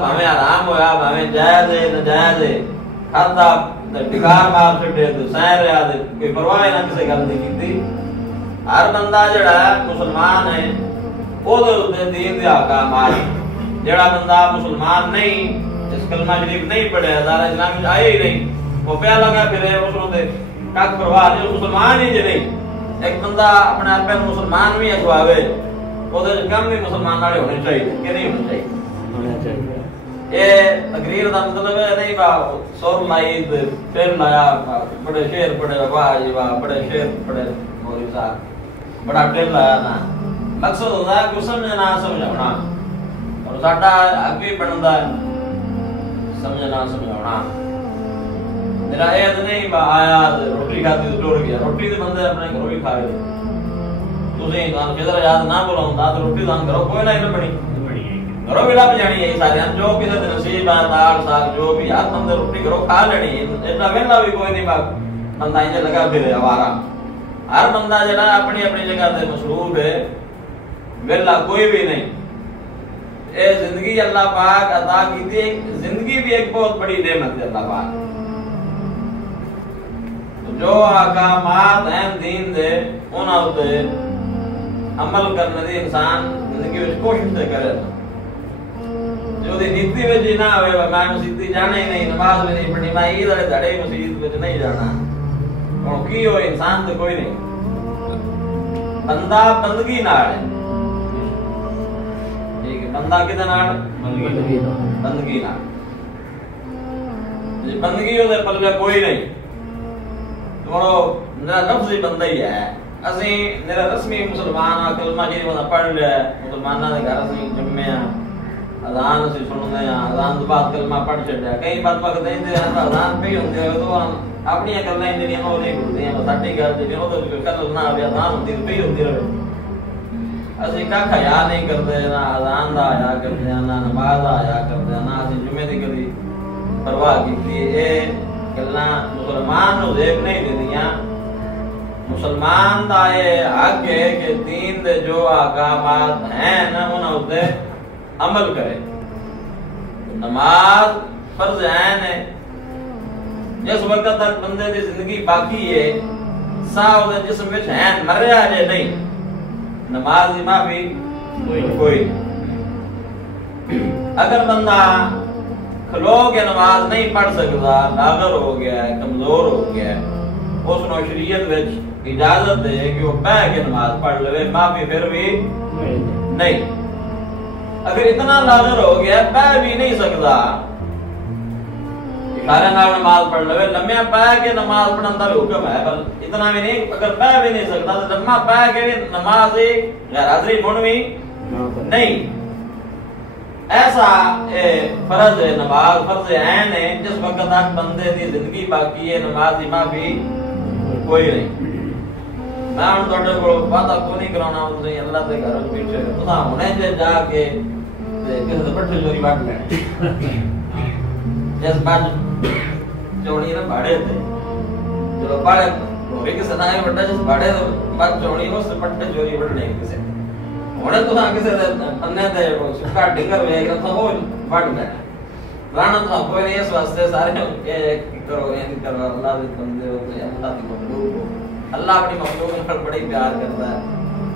بھاویں آرام ہویا بھاویں جائز ہے ناجائز ہے کھادا ٹکار مار چھڈے تے سہن رہیا تے کوئی پرواہ نہ کسے گل نہیں کیتی. ہر بندہ جڑا مسلمان ہے او دے دین دے احکامات جڑا بندہ مسلمان نہیں جس کلمہ شریف نہیں پڑھیا دار اسلام وچ آئے ہی نہیں وہ پیا لگا پھرے اس نوں تے کک پرواہ نہیں مسلمان ہی نہیں. ایک بندہ اپنے آپ کو مسلمان بھی اخواوے او دے کم بھی مسلمان والے ہونے چاہیے کہ نہیں ہونے چاہیے ہونا چاہیے. یہ تقریر دا مطلب ہے نہیں با سور لائی پھر لایا بڑے شعر پڑھے واہ جی واہ بڑے شعر پڑھے مولوی صاحب بڑا ٹل لایا نا. مقصد ہوتا ہے کہ سمجھنا سمجھانا اور ساڈا حق بھی بنتا ہے سمجھنا سمجھانا. میرا عید نہیں با آیا روٹی کھاتی تو ٹوڑ گیا روٹی تو بندے اپنے گھروں بھی کھائے تسی تان کدھر یاد نہ بلاوندا تو روٹی تان گھروں کوئی نہیں لبنی گھروں بھی لب جانی ہے سارے جو کسی دن نصیب ہے دال ساگ جو بھی ہر بندے روٹی گھروں کھا لینی ہے اتنا ویلا بھی کوئی نہیں بندہ انج لگا پھرے آوارا. ہر بندہ جڑا اپنی اپنی جگہ تے مصروف ہے ویلا کوئی بھی نہیں. اے زندگی اللہ پاک عطا کیتی ہے زندگی بھی ایک بہت بڑی نعمت ہے اللہ پاک. جو احکامات ہیں دین دے انہاں تے عمل کرنے دی انسان زندگی وچ کوشش تے کرے جو دی نیتی وچ نہ ہوے میں مسجد جانا ہی نہیں نماز بھی نہیں پڑھنی میں عید والے دھڑے مسجد وچ نہیں جانا ہن کی ہو انسان تے کوئی نہیں. بندہ بندگی نال ہے ٹھیک ہے بندہ کدے نال بندگی نال جے بندگی ہو تے پلے کوئی نہیں تو میرا لفظی بندہ ہی ہے. اسی میرا رسمی مسلمان کلمہ شریف پڑھ لیا مسلمانوں کے گھر اسی جمعے اذان اسی سننے اذان تو بعد کلمہ پڑھ چھڈیا کئی بات وقت دے اذان پہ ہوندے تو اپنی گلاں جڑیاں وہ نہیں بھولدیاں ساڈی گل جڑی او تو کل نہ آوے اذان ہوندی پئی ہوندی رہے اسی کا خیال نہیں کرتے نہ اذان دا حیا کرتے نہ نماز دا حیا کرتے نہ اسی جمعے دی کبھی پرواہ کیتی. اے گلاں مسلمان نوں زیب نہیں دیندیاں. مسلمان دا یہ حق ہے کہ دین دے جو احکامات ہیں نا انہاں اُتے عمل کرے. نماز فرض عین ہے جس وقت تک بندے دی زندگی باقی ہے ساہ دے جسم وچ ہے مریا جے نہیں نماز دی معافی کوئی. اگر بندہ کھلو کے نماز نہیں پڑھ سکتا لاغر ہو گیا ہے کمزور ہو گیا ہے اس نو شریعت وچ اجازت ہے کہ وہ بیٹھ کے نماز پڑھ لے معافی پھر بھی نہیں. اگر اتنا لاغر ہو گیا بیٹھ بھی نہیں سکتا اشارے نال نماز پڑھ لے لمیا بیٹھ کے نماز پڑھن دا حکم ہے پر اتنا بھی نہیں اگر بیٹھ بھی نہیں سکتا تو لمما بیٹھ کے نماز غیر حاضری منوی نہیں. ایسا فرض ہے نماز فرض عین ہے جس وقت تک بندے دی زندگی باقی ہے نماز دی معافی کوئی نہیں. میں ہن تہاڈے کول وعدہ کوئی نہیں کرانا تسی اللہ دے گھر پیچھے تساں ہنے جے جا کے تے کس دے پٹھے چوری وٹ لے جس بات چوڑی نہ بھاڑے تے چلو بھاڑے ہوے کہ سنا ہے بڑا جس بھاڑے بات چوڑی اس پٹھے چوری وٹ لے کسے ہن تساں کسے دے اننے تے سکا ڈنگر وے کہ تو ہو وٹ لے رانا تو کوئی نہیں اس واسطے سارے کرو اللہ دے بندے ہو تے اللہ دی مخلوق ہو اللہ اپنی مخلوق نال بڑی پیار کرتا ہے.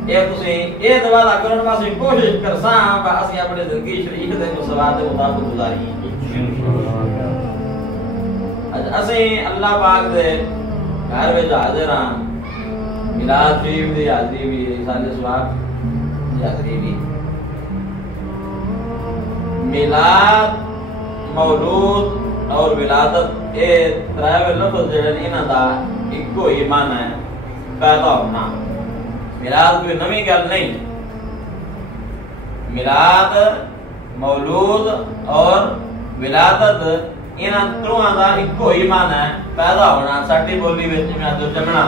اے تسی اے دعا کرن واسطے کوشش کرساں اسی اپنی زندگی شریعت دے مصوات دے مطابق گزاری. اسی اللہ پاک دے گھر وچ حاضر ہاں میلاد شریف دی حاضری بھی سارے ثواب دی حاضری بھی میلاد مولود اور ولادت اے ترائے لفظ جڑے انہاں دا ایکو ہی معنی ہے پیدا ہونا. میلاد کوئی نئی گل نہیں. میلاد مولود اور ولادت انہاں ترواں دا ایکو ہی معنی ہے پیدا ہونا. ساڈی بولی وچ میں تو جمنا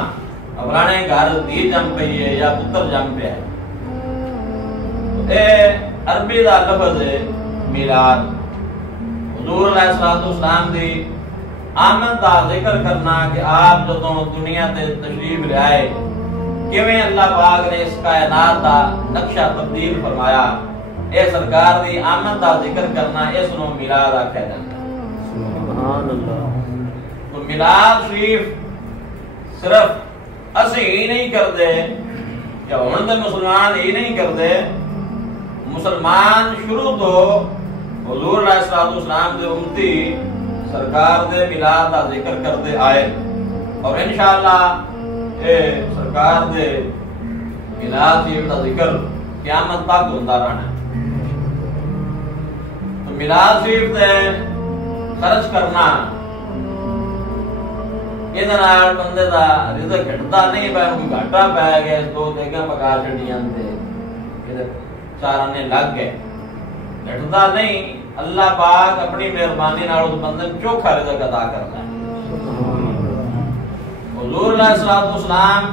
فلانے گھر دھی جم پئی ہے یا پتر جم پیا ہے. اے عربی دا لفظ ہے میلاد. حضور علیہ الصلوۃ والسلام دی آمد دا ذکر کرنا کہ آپ جدوں دنیا تے تشریف لے آئے کیویں اللہ پاک نے اس کائنات دا نقشہ تبدیل فرمایا اے سرکار دی آمد دا ذکر کرنا اس نو میلاد آکھیا جاندا ہے۔ سبحان اللہ۔ تو میلاد شریف صرف اسی ہی نہیں کردے یا ہن تے مسلمان ہی نہیں کردے، مسلمان شروع تو حضور علیہ الصلوۃ والسلام دے امتی سرکار دے میلاد دا ذکر کردے آئے، اور انشاءاللہ اے سرکار دے میلاد شریف دا ذکر قیامت تک ہوندا رہنا۔ تو میلاد شریف تے خرچ کرنا یہ بندے دا رزق گھٹتا نہیں پہ، کوئی گھاٹا پی گیا، دو دیگاں پکا چڑیاں چار نے لگ گئے، گھٹتا نہیں۔ اللہ پاک اپنی مہربانی نال اس بندے نوں چوکھا رزق عطا کرتا ہے۔ حضور علیہ الصلوۃ والسلام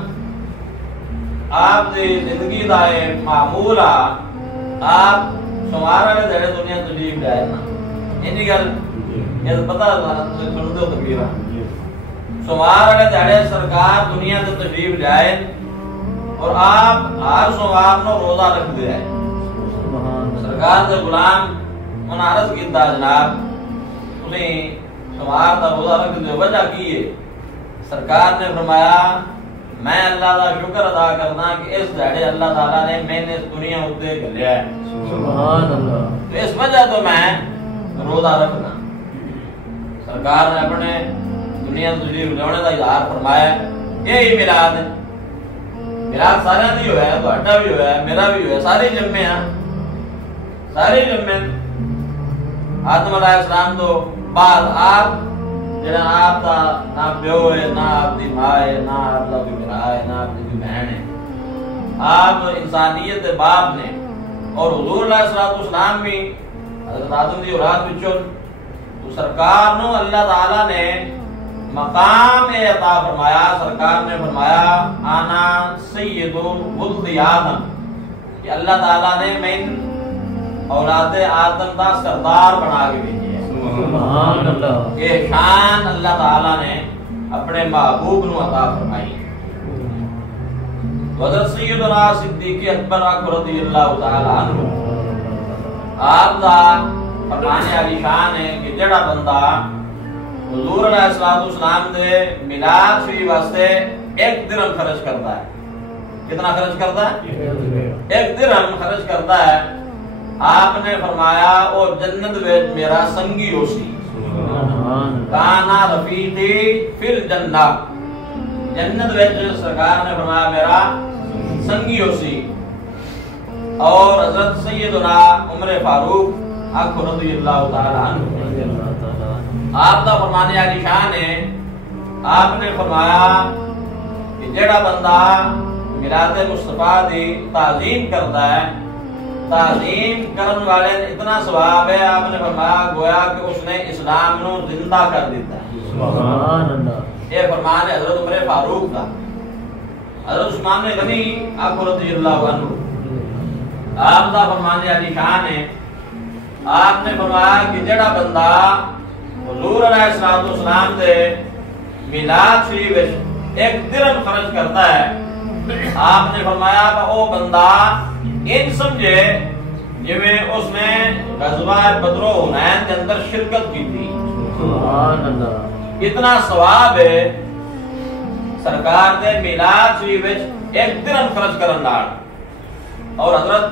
آپ دی زندگی دا معمول آپ سوار والے دہڑے دنیا تشریف لے نا، اینی گل یہ پتہ سن دو تقریرا سوار والے دہڑے سرکار دنیا تے تشریف لے آئے اور آپ ہر سوار نو روزہ رکھ دے آئے۔ سرکار دے غلام انہاں عرض کیتا جناب تسیں سوار دا روزہ رکھ دے، وجہ کی ہے؟ سرکار نے فرمایا میں اللہ دا شکر ادا کرنا کہ اس دہڑے اللہ تعالیٰ نے میں نے اس دنیا اتے گھلیا ہے، سبحان اللہ، تو اس وجہ تو میں روزہ رکھنا۔ سرکار نے اپنے دنیا تشریف لیانے کا اظہار فرمایا، یہی میلاد ہے۔ میلاد سارے دی ہوا ہے، تہاڈا بھی ہوا ہے، میرا بھی ہوا ہے، سارے جمے ہیں، سارے جمے۔ آدم علیہ السلام تو بعد آپ جڑا آپ دا نہ پیو ہے، نہ آپ دی ماں ہے، نہ آپ دا کوئی بھرا ہے، نہ آپ دی کوئی بہن ہے، آپ انسانیت دے باپ نے۔ اور حضور علیہ الصلوۃ والسلام بھی حضرت آدم دی اولاد وچوں، تو سرکار نو اللہ تعالیٰ نے مقام عطا فرمایا۔ سرکار نے فرمایا انا سید ولد آدم، کہ اللہ تعالیٰ نے میں اولاد آدم دا سردار بنا کے بھیجا ہے۔ سبحان اللہ، یہ شان اللہ تعالیٰ نے اپنے محبوب نو عطا فرمائی۔ حضرت سیدنا صدیق اکبر رضی اللہ تعالی عنہ آپ دا فرمانے والی شان ہے کہ جڑا بندہ حضور علیہ الصلوۃ والسلام دے میلاد شریف واسطے ایک درہم خرچ کرتا ہے، کتنا خرچ کرتا ہے؟ ایک درہم خرچ کرتا ہے، آپ نے فرمایا او جنت وچ میرا سنگی ہو سی، کانا رفیقی فی الجنہ، جنت وچ سرکار نے فرمایا میرا سنگی ہو سی۔ اور حضرت سیدنا عمر فاروق رضی اللہ تعالی عنہ آپ دا فرمانے والی شان ہے، آپ نے فرمایا کہ جڑا بندہ میلاد مصطفیٰ دی تعظیم کرتا ہے، تعظیم کرن والے اتنا ثواب ہے، آپ نے فرمایا گویا کہ اس نے اسلام نو زندہ کر دیتا ہے۔ سبحان اللہ، یہ فرمان ہے حضرت عمر فاروق کا۔ حضرت عثمان غنی رضی اللہ عنہ آپ دا فرمانے والی شان ہے، آپ نے فرمایا کہ جڑا بندہ حضور علیہ الصلوۃ والسلام دے میلاد شریف ایک درہم خرچ کرتا ہے، آپ نے فرمایا کہ وہ بندہ ان سمجھے جویں اس نے غزوہ بدر و حنین کے اندر شرکت کی تھی۔ سبحان اللہ، اتنا ثواب ہے سرکار دے میلاد شریف ایک درہم خرچ کرن نال۔ اور حضرت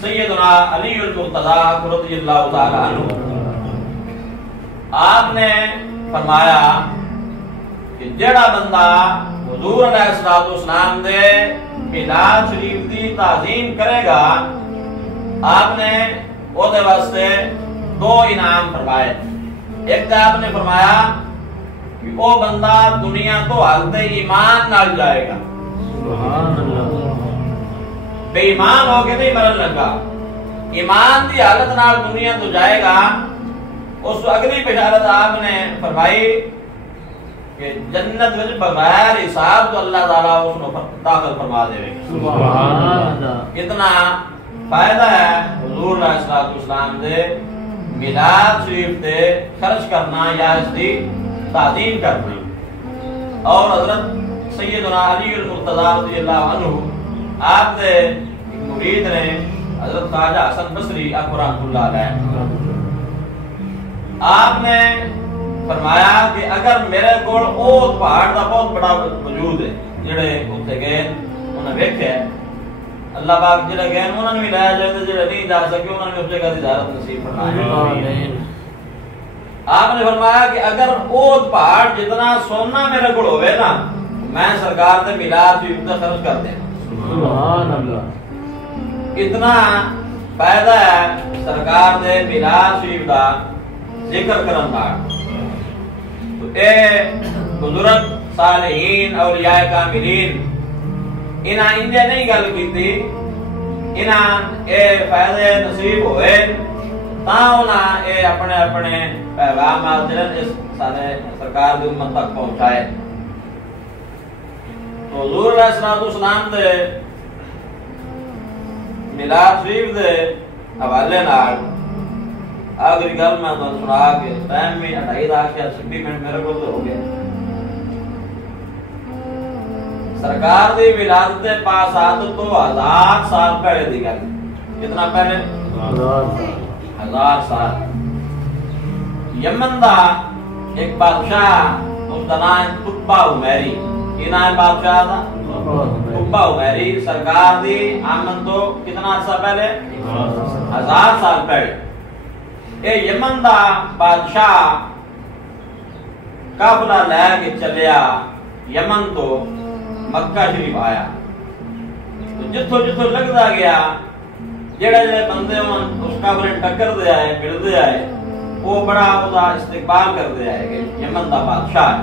سیدنا علی المرتضی رضی اللہ تعالی عنہ آپ نے فرمایا کہ جڑا بندہ حضور علیہ الصلوۃ والسلام دے میلاد شریف دی تعظیم کرے گا، آپ نے او دے واسطے دو انعام فرمائے۔ ایک تو آپ نے فرمایا کہ وہ بندہ دنیا تو حالت ایمان نال جائے گا، سبحان اللہ، بے ایمان ہو کے نہیں مرن لگا، ایمان دی حالت نال دنیا تو جائے گا۔ اس اگلی بشارت آپ نے فرمائی کہ جنت وچ بغیر حساب تو اللہ تعالیٰ اس کو داخل فرما دے گا۔ سبحان اللہ، اتنا فائدہ ہے حضور علیہ الصلوۃ والسلام دے میلاد شریف تے خرچ کرنا یا اس دی تعظیم کرنا۔ اور حضرت سیدنا علی المرتضی رضی اللہ عنہ آپ دے مرید نے حضرت خواجہ حسن بصری رحمۃ اللہ علیہ آپ نے فرمایا کہ اگر میرے کول او پہاڑ دا بہت بڑا وجود ہے جڑے اوتھے گئے انہاں ویکھیا اللہ پاک جڑے گئے انہاں نوں بھی لایا جائے جڑے نہیں جا سکے انہاں نے اس جگہ دی زیارت نصیب فرمائے. آپ نے فرمایا کہ اگر او پہاڑ جتنا سونا میرے کول ہوے نا میں سرکار تے میلاد شریف تے خرچ کر دیں. سبحان اللہ. اتنا فائدہ ہے سرکار دے میلاد شریف دا ذکر کرن دا. تو اے بزرگ صالحین اولیاء کاملین انہاں انجے نہیں گل کیتی انہاں اے فائدے نصیب ہوئے تاں انہاں اے اپنے اپنے پیغامات جڑے سارے سرکار دی امت تک پہنچائے. تو حضور علیہ الصلوۃ والسلام دے میلاد شریف دے حوالے نال آخری گل میں تمہیں سنا کے ٹائم بھی 2.5 منٹ میرے کو تو ہو گیا. سرکار دی ولادت پاس آت تو 1000 سال پہلے دی گل. کتنا پہلے؟ 1000 سال. یمن دا ایک بادشاہ اس دا نام تبا عمیری. کی نام بادشاہ دا؟ تبا عمیری. سرکار دی آمن تو کتنا عرصہ پہلے؟ 1000 سال پہلے. اے یمن دا بادشاہ قافلہ لے کے چلیا یمن تو مکہ شریف آیا. تو جتھوں جتھوں لگدا گیا جڑے جڑے بندے اس قافلے ٹکر دے آئے ملدے آئے وہ بڑا دا استقبال کرتے آئے کہ یمن دا بادشاہ ہے.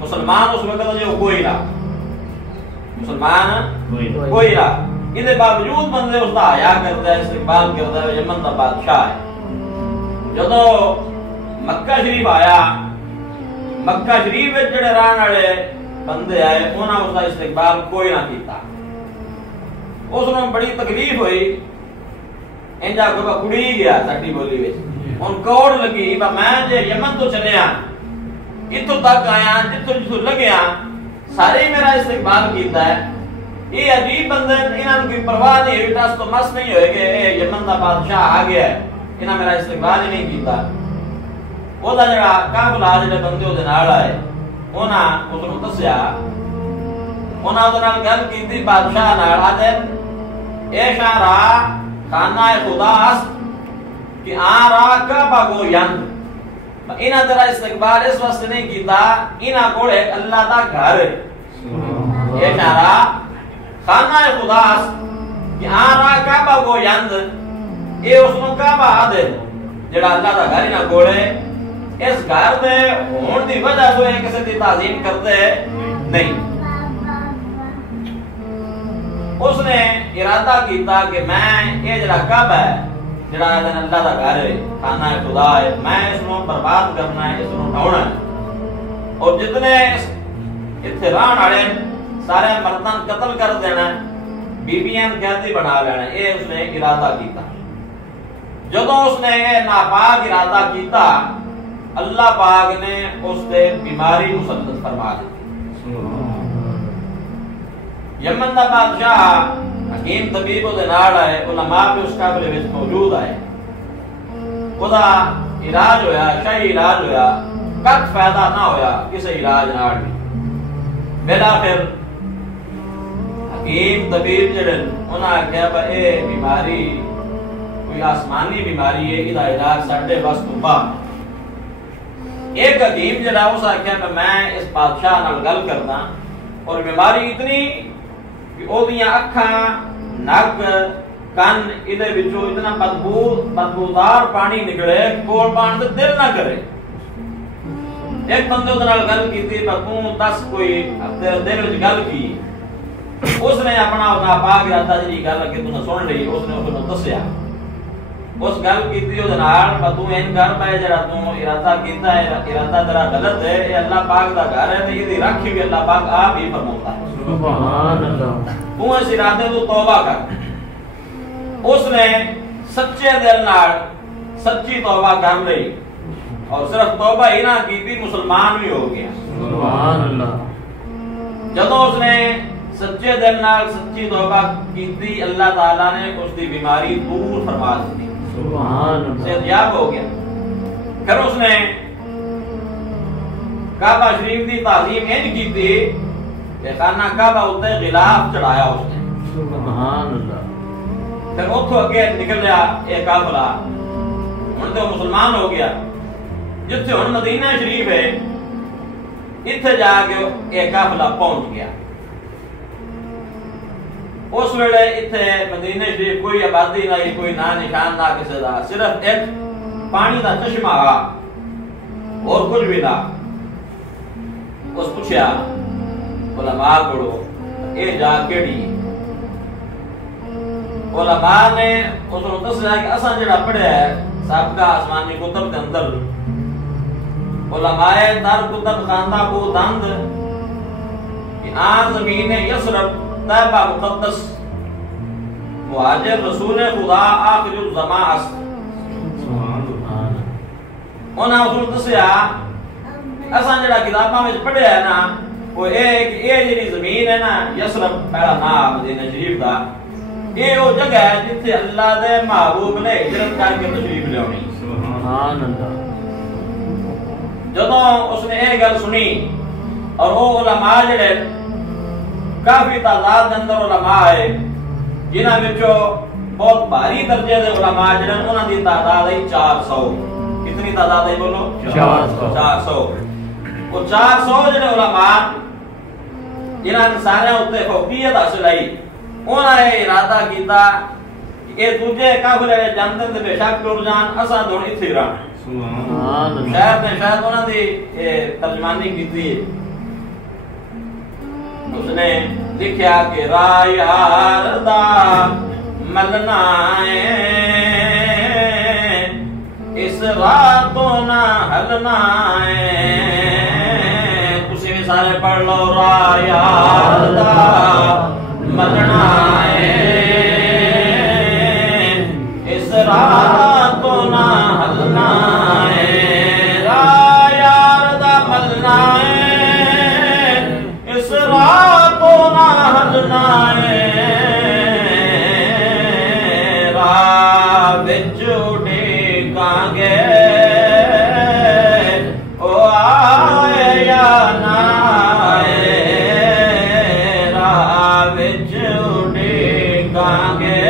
مسلمان اس وقت جو کوئی نہ مسلمان کوئی نہ اس باوجود بندے اس دا حیا کرتے ہیں استقبال کرتے ہیں یمن دا بادشاہ ہے. جدو مکہ شریف آیا مکہ شریف وچ جڑے رہن والے بندے آئے انہاں اس دا استقبال کوئی نہ کیتا. اس نوں بڑی تکلیف ہوئی انجا کوئی کڑی گیا ساڈی بولی وچ ہن کوڑ لگی میں جے یمن تو چلیا اتوں تک آیا جتوں جتوں لگیا سارے میرا استقبال کیتا ہے. یہ عجیب بندے انہاں نوں کوئی پرواہ نہیں ہوئی ٹس تو مس نہیں ہوئے کہ اے یمن دا بادشاہ آ گیا ہے انہاں میرا استقبال ہی نہیں کیتا. وہ دا جڑا قافلہ جڑے بندے اودے نال آئے انہاں اس نوں دسیا انہاں اودے نال گل کیتی بادشاہ نال آدے اے شاہرا خانہ خدا است کہ آ را کعبہ کو یند. انہاں تیرا استقبال اس واسطے نہیں کیتا انہاں کول ایک اللہ دا گھر ہے. اے شاہرا خانہ خدا است کہ آ را کعبہ کو یند اے اس نوں کعبہ آدے جڑا اللہ دا گھر ہی نہ کولے اس گھر دے ہون دی وجہ تو کسی دی تعظیم کرتے نہیں. اس نے ارادہ کیتا کہ میں یہ جڑا کعبہ ہے جڑا اللہ دا گھر ہے خانہ خدا ہے میں اس نوں برباد کرنا ہے اس نوں ڈھاونا ہے اور جتنے اتنے رہن والے سارے مرداں قتل کر دینا بیبیاں قیدی بنا لینا. یہ اس نے ارادہ کیتا. جدوں اس نے یہ ناپاک ارادہ کیتا اللہ پاک نے اس دے بیماری مسلط فرما دی. یمن دا بادشاہ حکیم طبیب دے نال آئے علماء بھی اس قافلے وچ موجود آئے. خدا علاج ہویا شاہی علاج ہویا کٹ فائدہ نہ ہویا کسی علاج نال بھی. بلاخر حکیم طبیب جڑے انہاں کہیا کہ اے بیماری کوئی آسمانی بیماری ہے ادا علاج ساڈے بس تو باہر. ایک حکیم جڑا اس آخیا کہ میں اس بادشاہ نال گل کرنا اور بیماری اتنی کہ او دیاں اکھاں نک کن ادھے وچوں اتنا بدبودار پانی نکلے کول پان تے دل نہ کرے. ایک بندے نال گل کیتی پر تو دس کوئی تیرے دل وچ گل کی. اس نے اپنا ناپاک ارادہ جی گل کہ تو سن لئی اس نے اس نوں دسیا اس گل کیتی او نال پر تو این کر پے جڑا تو ارادہ کیتا ہے ارادہ تیرا غلط ہے یہ اللہ پاک دا گھر ہے تے ایدی راکھی بھی اللہ پاک آپ ہی فرماتا ہے. سبحان اللہ. تو اس ارادے تو توبہ کر. اس نے سچے دل نال سچی توبہ کر لئی اور صرف توبہ ہی نہ کیتی مسلمان بھی ہو گیا. سبحان اللہ. جدوں اس نے سچے دل نال سچی توبہ کیتی اللہ تعالیٰ نے اس دی بیماری دور فرما دی، سبحان صحت یاب ہو گیا۔ پھر اس نے کعبہ شریف دی تعظیم انج کیتی کہ خانہ کعبہ اتنے غلاف چڑھایا اس نے، سبحان اللہ۔ پھر اتھوں اگے نکلیا یہ قافلہ، ہن تو مسلمان ہو گیا۔ جتھے ہن مدینہ شریف ہے اتھے جا کے یہ قافلہ پہنچ گیا۔ اس ویلے اتھے مدینہ شریف کوئی آبادی نہ، کوئی نا نشان نہ کسی دا، صرف ایک پانی دا چشمہ آ اور کچھ بھی نہ۔ اس پوچھیا علماء کوڑو اے جا کیڑی؟ علماء نے اس کو دسیا کہ اساں جڑا پڑھیا ہے سابقہ آسمانی کتب کے اندر علماء در کتب خاندہ کو دند کہ آن زمین یسرب طیبہ مقدس مہاجر رسول خدا آخر الزمان است۔ انہاں اس کو دسیا اساں جڑا کتاباں وچ پڑھیا ہے نا وہ اے جڑی زمین ہے نا یسرب پہلا نام مدینہ شریف دا، یہ وہ جگہ ہے جتھے اللہ دے محبوب نے ہجرت کر کے تشریف لیاونی۔ سبحان اللہ۔ جدوں اس نے یہ گل سنی اور وہ علماء جڑے کافی تعداد کے اندر علماء ہے جنہاں وچوں بہت بھاری درجے دے علماء جڑے انہاں دی تعداد ہے 400۔ کتنی تعداد ہے بولو؟ 400۔ وہ 400 جڑے علماء جنہاں نے سارے اوتے فوقیت حاصل آئی، انہاں نے ارادہ کیتا کہ اے دوجے کافرے جانتے تے بے شک ٹر جان، اساں ہن ایتھے رہنا۔ سبحان اللہ۔ شاید انہاں دی ترجمانی کیتی ہے۔ اس نے لکھیا کہ رایار دا ملنا ہے اس راتوں نہ ہلنا ہے۔ تسی بھی سارے پڑھ لو، رایار دا ملنا ہے اس راتوں نہ ہلنا ہے، رایار دا ملنا ہے اس راتوں نہ ہلنا ہے، راہ وچ ڈیگاں گے او آئے یا نہ آئے، راہ وچ ڈیگاں گے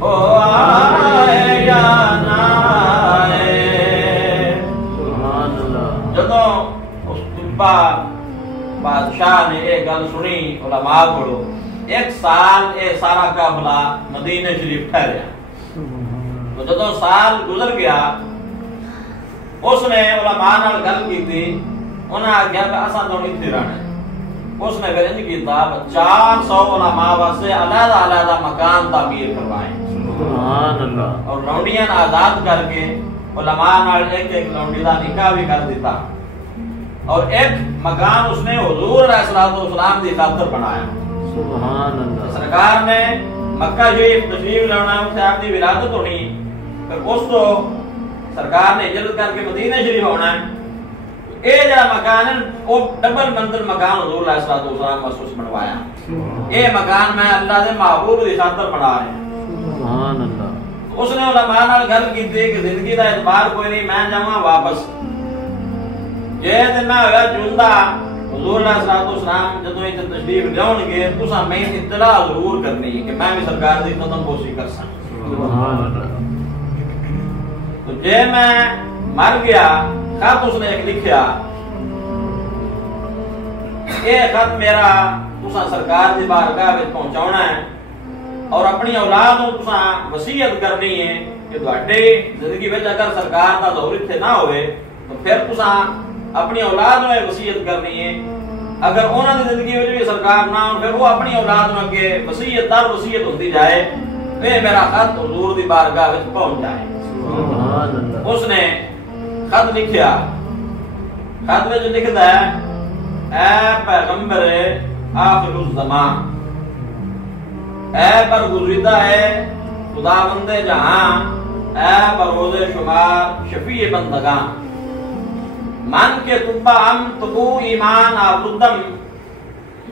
او آئے یا نہ آئے۔ سبحان اللہ۔ جدوں اس بادشاہ نے یہ گل سنی علماء کو، 1 سال یہ سارا قافلہ مدینہ شریف ٹھہریا۔ تو جدوں سال گزر گیا اس نے علماء نال گل کیتی، انہاں آخیا کہ اساں تو ایتھے رہنا ہے۔ اس نے پھر انج کیتا 400 علماء واسطے علیحدہ علیحدہ مکان تعمیر کروائے سبحان اللہ۔ اور لونڈیاں آزاد کر کے علماء نال ایک ایک لونڈی دا نکاح بھی کر دیتا، اور ایک مکان اس نے حضور علیہ الصلوۃ والسلام دی خاطر بنایا۔ سبحان اللہ۔ سرکار نے مکہ شریف تشریف لانا، اسے آپ کی ولادت ہونی، پھر اس تو سرکار نے ہجرت کر کے مدینہ شریف ہونا ہے۔ یہ جڑا مکان ہے وہ ڈبل منزل مکان حضور علیہ الصلوۃ والسلام مخصوص بنوایا۔ یہ مکان میں اللہ دے محبوب دی خاطر بنا رہے ہیں۔ سبحان اللہ۔ اس نے علماء نال گل کیتی کہ زندگی دا اعتبار کوئی نہیں، میں جاواں واپس۔ جے تے میں ہویا جوندا حضور علیہ الصلوۃ والسلام جدوں ایتھے تشریف لیاون گے تساں میں اطلاع ضرور کرنی ہے کہ میں بھی سرکار دی قدم بوسی کر سکاں۔ سبحان اللہ۔ تو جے میں مر گیا، خط اس نے ایک لکھیا، اے خط میرا تساں سرکار دی بارگاہ وچ پہنچاونا ہے اور اپنی اولاد نوں تساں وصیت کرنی ہے کہ تہاڈی زندگی وچ اگر سرکار دا ظہور ایتھے نہ ہوئے تو پھر تساں اپنی اولاد نوں وصیت کرنی ہے، اگر انہاں دی زندگی وچ بھی سرکار نہ ہون پھر وہ اپنی اولاد نوں اگے وصیت در وصیت ہوندی جائے، اے میرا خط حضور دی بارگاہ وچ پہنچ جائے۔ سبحان اللہ۔ اس نے خط لکھیا، خط وچ لکھدا ہے، اے پیغمبر آخر الزمان، اے برگزیدہ ہے خداوند جہاں، اے بروز شمار شفیع بندگان، من کے تبا ہم تبو ایمان آبودم،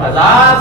1000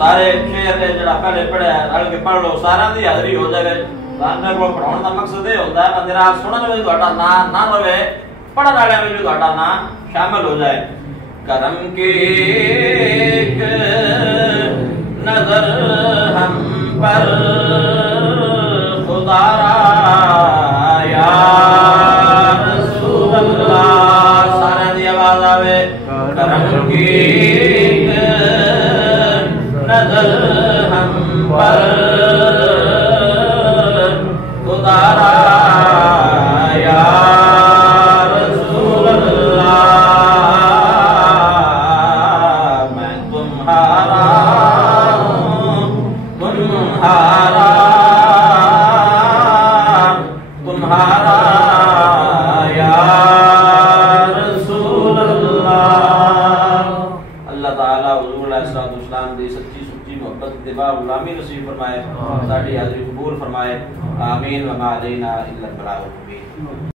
سارے شعر دے جڑا پہلے پڑھیا رل کے پڑھ لو سارا دی حاضری ہو جائے سارے کو پڑھاؤن دا مقصد یہ ہوتا ہے بندے نال سنن وچ تہاڈا نام نہ رہے پڑھن والے وچ تہاڈا نام شامل ہو جائے کرم کی ایک نظر ہم پر خدا را یا رسول اللہ سارے دی آواز آوے کرم کی ایک نظر ہم پر خدا را یا رسول اللہ میں تمہارا ہوں تمہارا تمہارا یا رسول اللہ اللہ تعالیٰ حضور علیہ السلام دی سچی سچی محبت اتباع غلامی نصیب فرمائے ساڈی حاضری قبول فرمائے آمین وما علینا الا